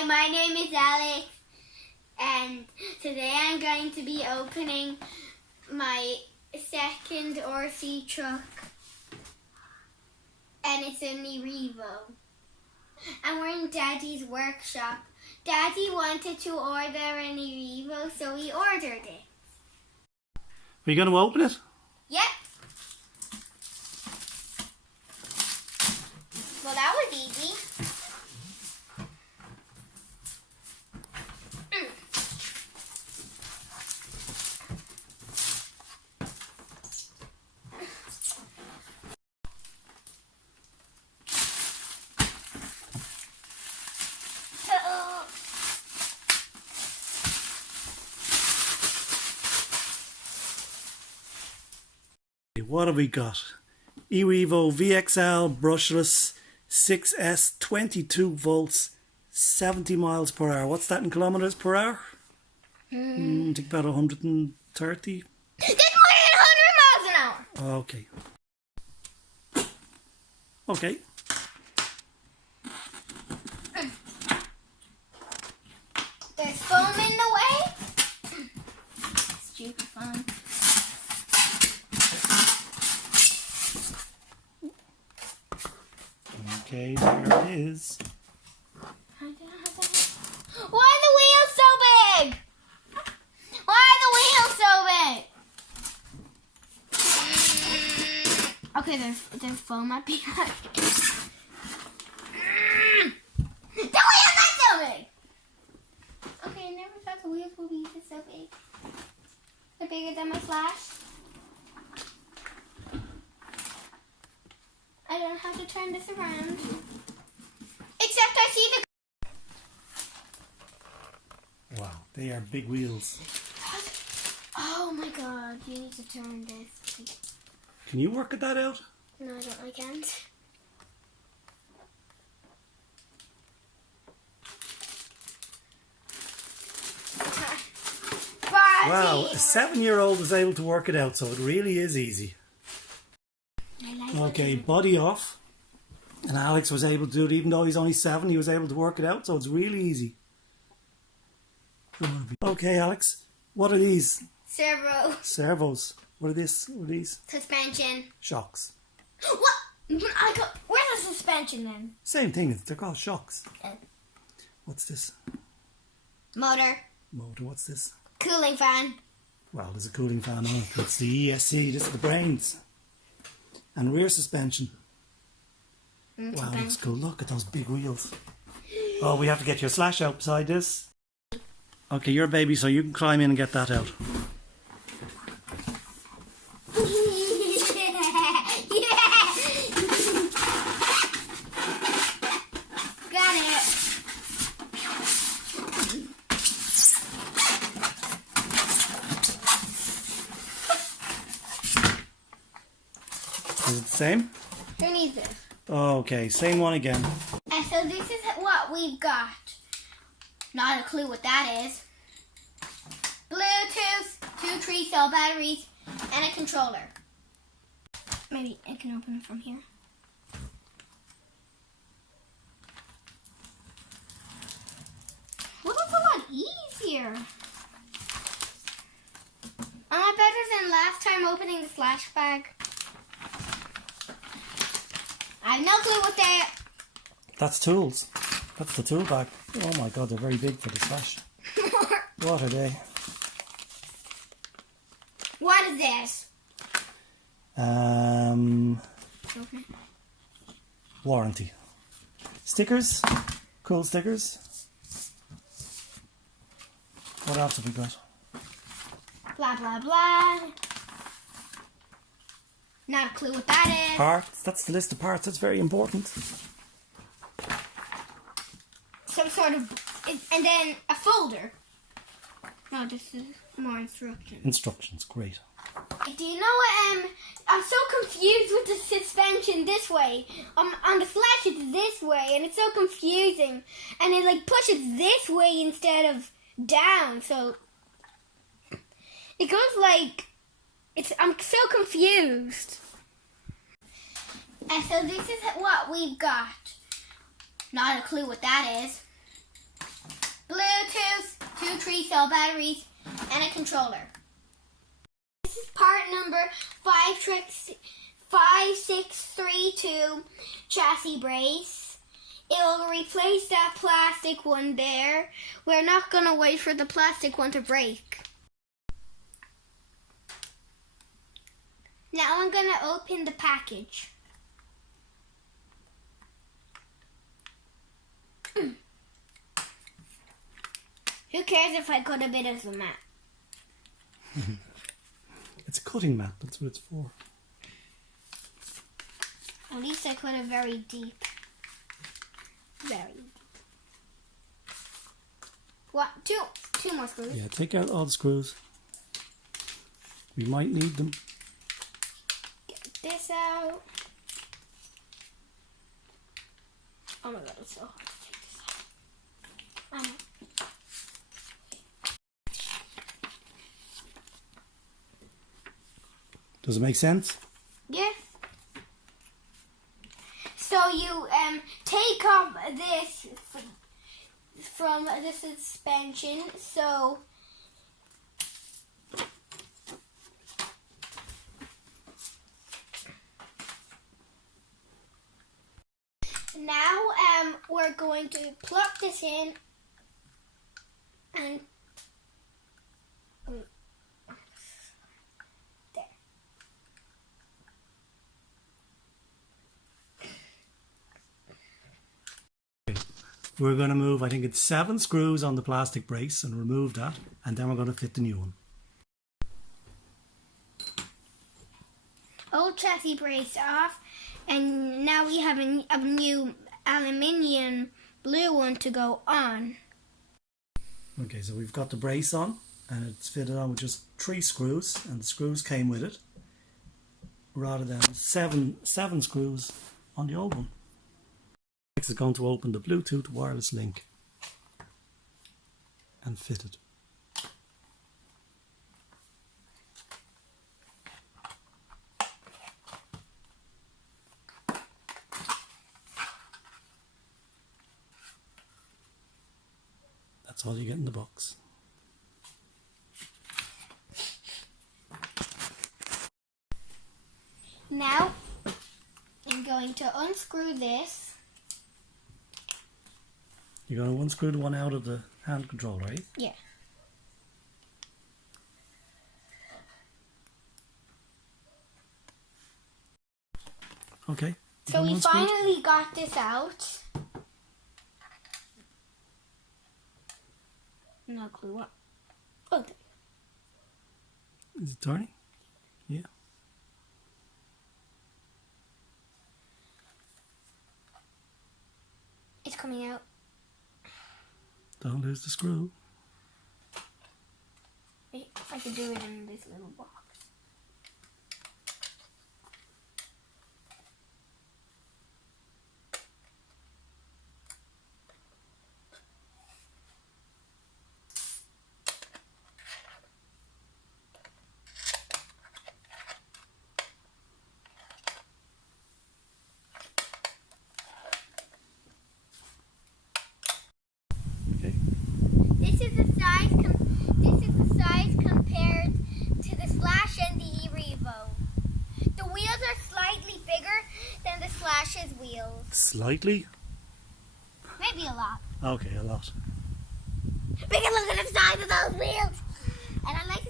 Hi, my name is Alex, and today I'm going to be opening my second RC truck, and it's an erevo. And we're in Daddy's workshop. Daddy wanted to order an erevo, so we ordered it. Are you going to open it? Yep. Well, that was easy. What have we got? eRevo VXL brushless 6S 22 volts 70 miles per hour. What's that in kilometers per hour? I think about 130. That's more than 100 miles an hour. Okay. Okay. There's foam in the way. Stupid foam. Okay, there it is. Why are the wheels so big? Why are the wheels so big? Okay, there's foam up behind. The wheels are so big. Okay, I never thought the wheels would be so big. They're bigger than my Flash. I don't have to turn this around. Except I see the... Wow, they are big wheels. Oh my god, you need to turn this. Can you work that out? No, I can't. Wow, a 7-year-old is able to work it out, so it really is easy. Okay, body off. And Alex was able to do it, even though he's only 7, he was able to work it out, so it's really easy. Okay, Alex, what are these? Servos. What are this? What are these? Suspension. Shocks. What? Where's the suspension then? Same thing, they're called shocks. Okay. What's this? Motor. Motor, what's this? Cooling fan. Well, there's a cooling fan on it. It's the ESC, this is the brains. And rear suspension. Wow, that's cool. Look at those big wheels. Oh, we have to get your slash out beside this. Okay, you're a baby, so you can climb in and get that out. Got it. Is it the same? Who needs this? Okay, same one again. And so this is what we've got. Not a clue what that is. Bluetooth, 2 3-cell batteries, and a controller. Maybe I can open it from here. Well, that's a lot easier. A lot better than last time opening the flash bag. I have no clue what they are. That's tools. That's the tool bag. Oh my god, they're very big for the slash. What are they? What is this? Warranty. Stickers. Cool stickers. What else have we got? Blah, blah, blah. Not a clue what that is. Parts. That's the list of parts. That's very important. Some sort of... And then a folder. No, this is more instructions. Instructions. Great. Do you know what? I'm so confused with the suspension this way. On the Flash, it's this way, and it's so confusing. And it like pushes this way instead of down, so it goes like I'm so confused. And so this is what we've got. Not a clue what that is. Bluetooth, 2 3-cell batteries, and a controller. This is part number 5632 chassis brace. It will replace that plastic one there. We're not going to wait for the plastic one to break. Now I'm going to open the package. Who cares if I cut a bit of the mat? It's a cutting mat, that's what it's for. At least I cut it very deep. Very deep. What? Two more screws. Yeah, take out all the screws. We might need them. Get this out. Oh my god, it's so hard to take this out. Does it make sense? Yeah. So you take off this from the suspension. So now we're going to plug this in and We're going to move, I think it's 7 screws on the plastic brace and remove that, and then we're going to fit the new one. old chassis brace off, and now we have a new aluminium blue one to go on. Okay, so we've got the brace on, and it's fitted on with just 3 screws, and the screws came with it, rather than seven screws on the old one. Next is going to open the Bluetooth wireless link and fit it. That's all you get in the box. Now I'm going to unscrew this. You're going to unscrew the one out of the hand control, right? Yeah. Okay. So we finally got this out. No clue what. Oh. Is it turning? Yeah. It's coming out. Don't lose the screw. I could do it in this little box. Okay. This is the size compared to the Slash and the E Revo. The wheels are slightly bigger than the Slash's wheels. Slightly? Maybe a lot. Okay, a lot. We can look at the size of those wheels. And I like